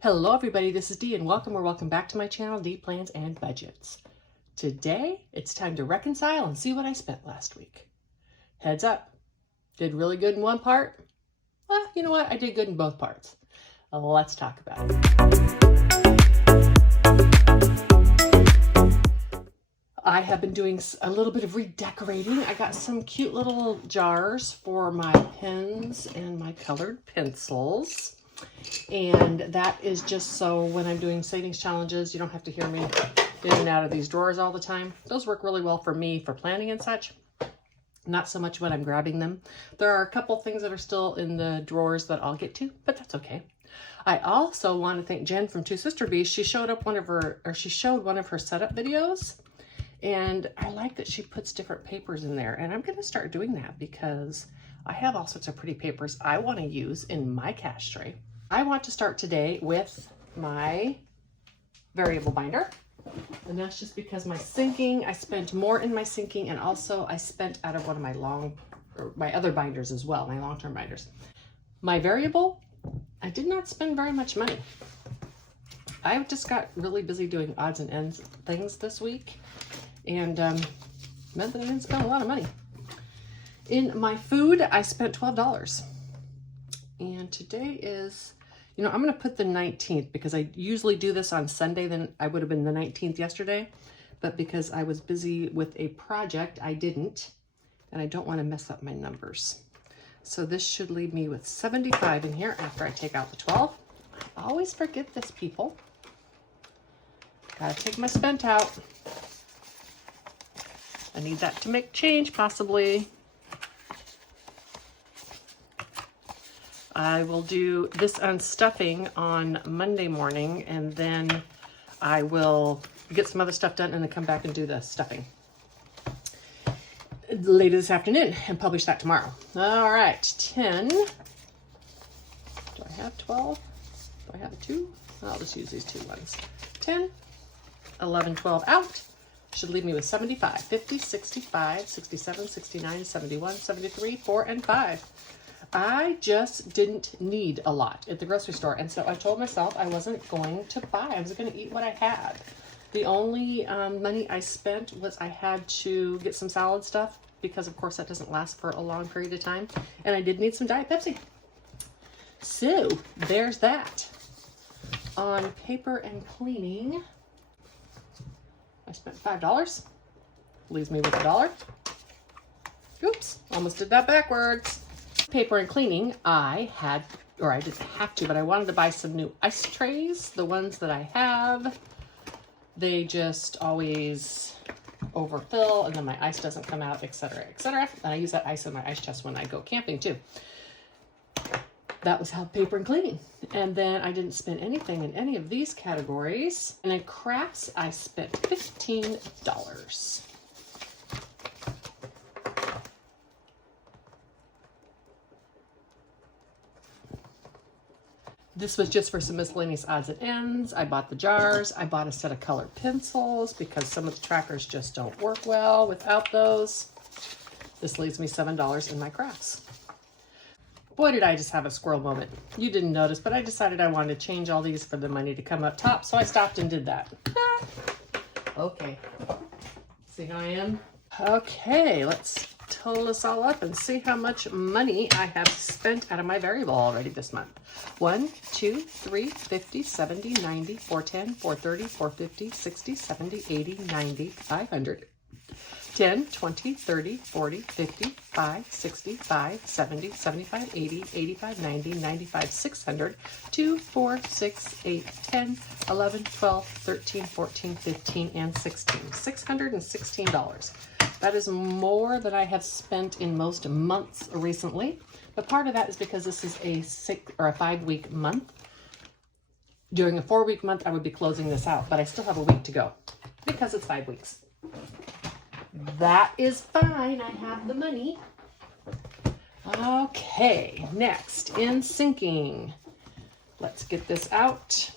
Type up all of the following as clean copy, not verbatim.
Hello everybody, this is Dee and welcome back to my channel, Dee Plans and Budgets. Today, it's time to reconcile and see what I spent last week. Heads up, did really good in one part? Well, you know what, I did good in both parts. Let's talk about it. I have been doing a little bit of redecorating. I got some cute little jars for my pens and my colored pencils. And that is just so when I'm doing savings challenges, you don't have to hear me in and out of these drawers all the time. Those work really well for me for planning and such. Not so much when I'm grabbing them. There are a couple things that are still in the drawers that I'll get to, but that's okay. I also want to thank Jen from Two Sister Bees. She showed one of her setup videos. And I like that she puts different papers in there. And I'm going to start doing that because I have all sorts of pretty papers I want to use in my cash tray. I want to start today with my variable binder. And that's just because my sinking, I spent more in my sinking, and also I spent out of one of my other binders as well, my long-term binders. My variable, I did not spend very much money. I just got really busy doing odds and ends things this week, and meant that I didn't spend a lot of money. In my food, I spent $12. And today is, I'm going to put the 19th because I usually do this on Sunday. Then I would have been the 19th yesterday. But because I was busy with a project, I didn't. And I don't want to mess up my numbers. So this should leave me with 75 in here after I take out the 12. I always forget this, people. Gotta take my spent out. I need that to make change, possibly. I will do this unstuffing on Monday morning, and then I will get some other stuff done and then come back and do the stuffing later this afternoon and publish that tomorrow. All right, 10. Do I have 12? Do I have 2? I'll just use these 2 ones. 10, 11, 12 out. Should leave me with 75, 50, 65, 67, 69, 71, 73, 4, and 5. I just didn't need a lot at the grocery store. And so I told myself I wasn't going to buy. I was going to eat what I had. The only money I spent was I had to get some salad stuff because, of course, that doesn't last for a long period of time. And I did need some Diet Pepsi. So there's that. On paper and cleaning, I spent $5. Leaves me with $1. Oops, almost did that backwards. Paper and cleaning, I didn't have to, but I wanted to buy some new ice trays. The ones that I have, they just always overfill, and then my ice doesn't come out, etc., etc. And I use that ice in my ice chest when I go camping too. That was how paper and cleaning. And then I didn't spend anything in any of these categories. And in crafts, I spent $15. This was just for some miscellaneous odds and ends. I bought the jars. I bought a set of colored pencils because some of the trackers just don't work well without those. This leaves me $7 in my crafts. Boy, did I just have a squirrel moment. You didn't notice, but I decided I wanted to change all these for the money to come up top, so I stopped and did that. Okay. See how I am? Okay, let's total this all up and see how much money I have spent out of my variable already this month. 1, 2, 3, 50, 70, 90, 410, 430, 450, 60, 70, 80, 90, 500. 10, 20, 30, 40, 50, 5, 60, 5, 70, 75, 80, 85, 90, 95, 600, 2, 4, 6, 8, 10, 11, 12, 13, 14, 15, and 16. $616. That is more than I have spent in most months recently. But part of that is because this is a 5-week month. During a 4-week month, I would be closing this out, but I still have a week to go because it's 5 weeks. That is fine. I have the money. Okay, next in sinking. Let's get this out.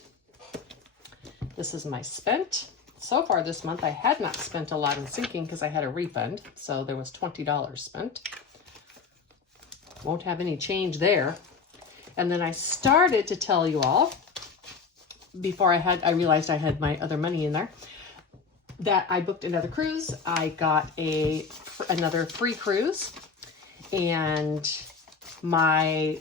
This is my spent. So far this month, I had not spent a lot in sinking because I had a refund. So there was $20 spent. Won't have any change there. And then I started to tell you all before I realized I had my other money in there, that I booked another cruise. I got another free cruise, and you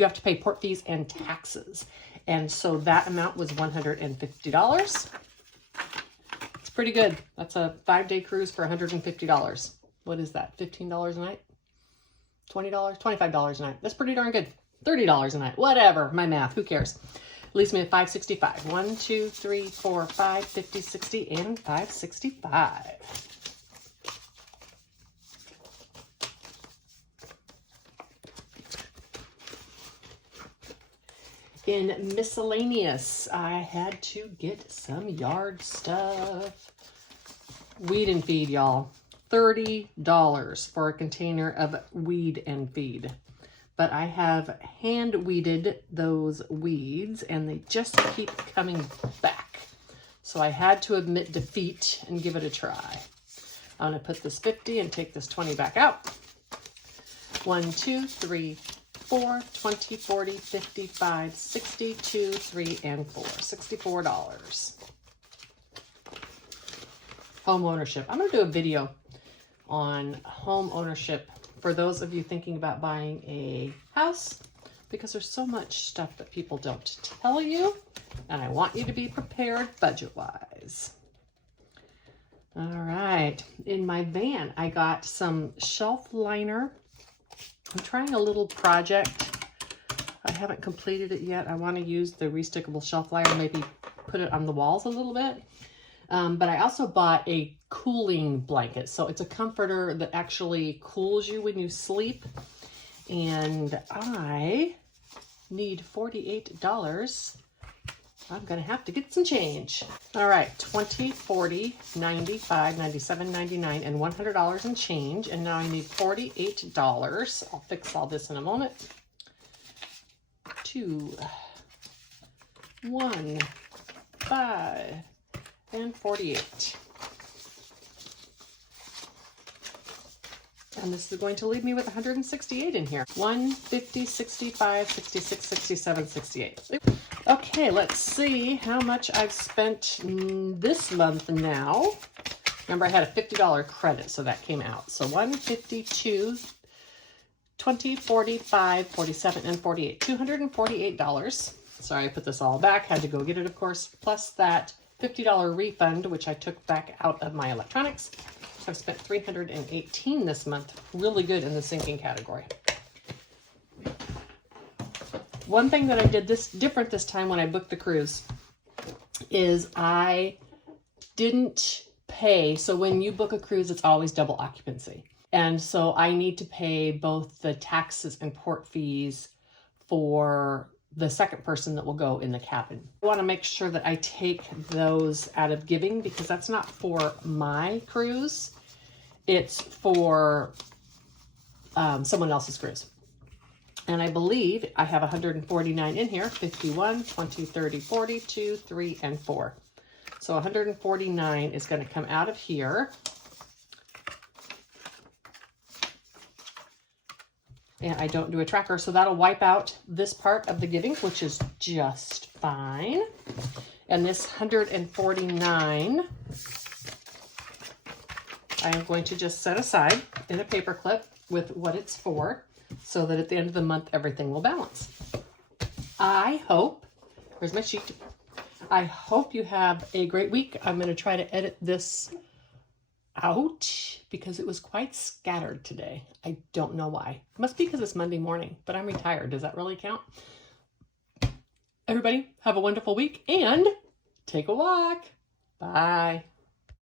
have to pay port fees and taxes. And so that amount was $150. It's pretty good. That's a 5-day cruise for $150. What is that? $15 a night? $20? $25 a night. That's pretty darn good. $30 a night. Whatever. My math. Who cares? Leaves me at $565. 1, 2, 3, 4, 5, 50, 60, and $565. In miscellaneous, I had to get some yard stuff. Weed and feed, y'all. $30 for a container of weed and feed. But I have hand weeded those weeds and they just keep coming back. So I had to admit defeat and give it a try. I'm gonna put this 50 and take this 20 back out. 1, 2, 3, 4, 20, 40, 55, 60, 2, 3, and 4. $64. Home ownership. I'm gonna do a video on home ownership for those of you thinking about buying a house, because there's so much stuff that people don't tell you, and I want you to be prepared budget-wise. All right, in my van, I got some shelf liner. I'm trying a little project. I haven't completed it yet. I want to use the restickable shelf liner, maybe put it on the walls a little bit. But I also bought a cooling blanket. So it's a comforter that actually cools you when you sleep. And I need $48. I'm going to have to get some change. All right, 20, 40, 95, 97, 99, and $100 in change. And now I need $48. I'll fix all this in a moment. 2, 1, 5, and 48. And this is going to leave me with 168 in here. 1, 50, 65, 66, 67, 68. Okay, let's see how much I've spent this month now. Remember, I had a $50 credit, so that came out. So 152, 20, 45, 47, and 48. $248. Sorry, I put this all back. Had to go get it, of course. Plus that $50 refund, which I took back out of my electronics. I've spent $318 this month. Really good in the sinking category. One thing that I did different this time when I booked the cruise is I didn't pay. So when you book a cruise, it's always double occupancy. And so I need to pay both the taxes and port fees for the second person that will go in the cabin. I want to make sure that I take those out of giving, because that's not for my cruise. It's for someone else's cruise. And I believe I have 149 in here. 51, 20, 30, 40, 2, 3, and 4. So 149 is going to come out of here. And I don't do a tracker, so that'll wipe out this part of the giving, which is just fine. And this 149, I am going to just set aside in a paper clip with what it's for, so that at the end of the month, everything will balance. I hope, where's my sheet? I hope you have a great week. I'm going to try to edit this out because it was quite scattered today. I don't know why. It must be because it's Monday morning, but I'm retired. Does that really count? Everybody, have a wonderful week and take a walk. Bye.